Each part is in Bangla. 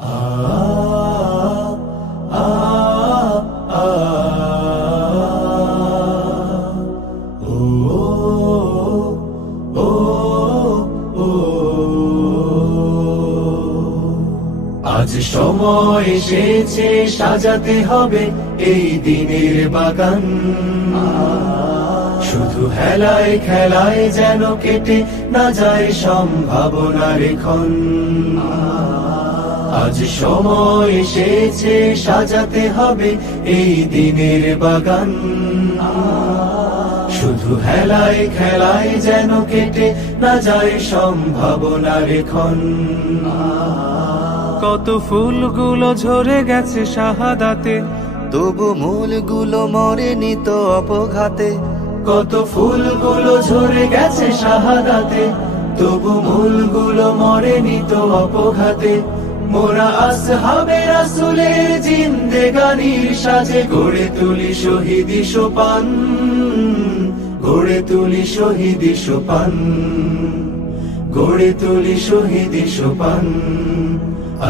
আজ সময় এসেছে সাজাতে হবে এই দিনের বাগান, শুধু হেলায় খেলায় যেন কেটে না যায় সম্ভাবনার ক্ষণ। আজ সময় এসেছে সাজাতে হবে এই দিনের বাগান, শুধু হেলায় খেলায় যেন কেটে না যায় সম্ভাবনার ক্ষণ। কত ফুলগুলো ঝরে গেছে শাহাদাতে, তবু মূলগুলো মরেনি তো অপঘাতে। কত ফুলগুলো ঝরে গেছে শাহাদাতে, তবু মূলগুলো মরেনি তো অপঘাতে। মোরা আসহাবে রাসূলের জিন্দেগানির সাজে গড়ে তুলি শহীদি সোপান, গড়ে তুলি শহীদি সোপান, গড়ে তুলি শহীদি সোপান।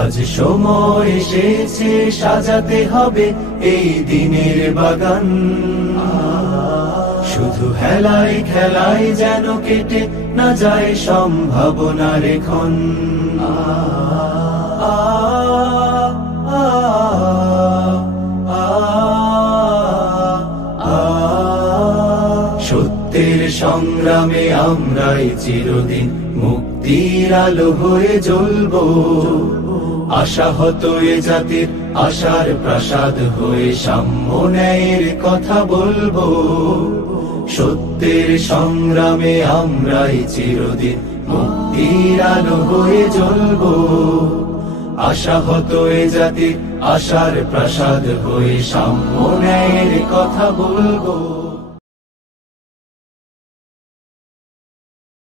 আজ সময় এসেছে সাজাতে হবে এই দিনের বাগান, শুধু হেলায় খেলায় যেন কেটে না যায় সম্ভাবনার ক্ষণ। সত্যের সংগ্রামে আমরাই চিরদিন মুক্তির আলো হয়ে জ্বলবো, আশাহত এ জাতির আশার প্রাসাদ হয়ে সাম্য ন্যায়ের কথা বলবো। সত্যের সংগ্রামে আমরাই চিরদিন মুক্তির আলো হয়ে জ্বলবো, আশাহত এ জাতির আশার প্রাসাদ হয়ে সাম্য ন্যায়ের কথা বলবো।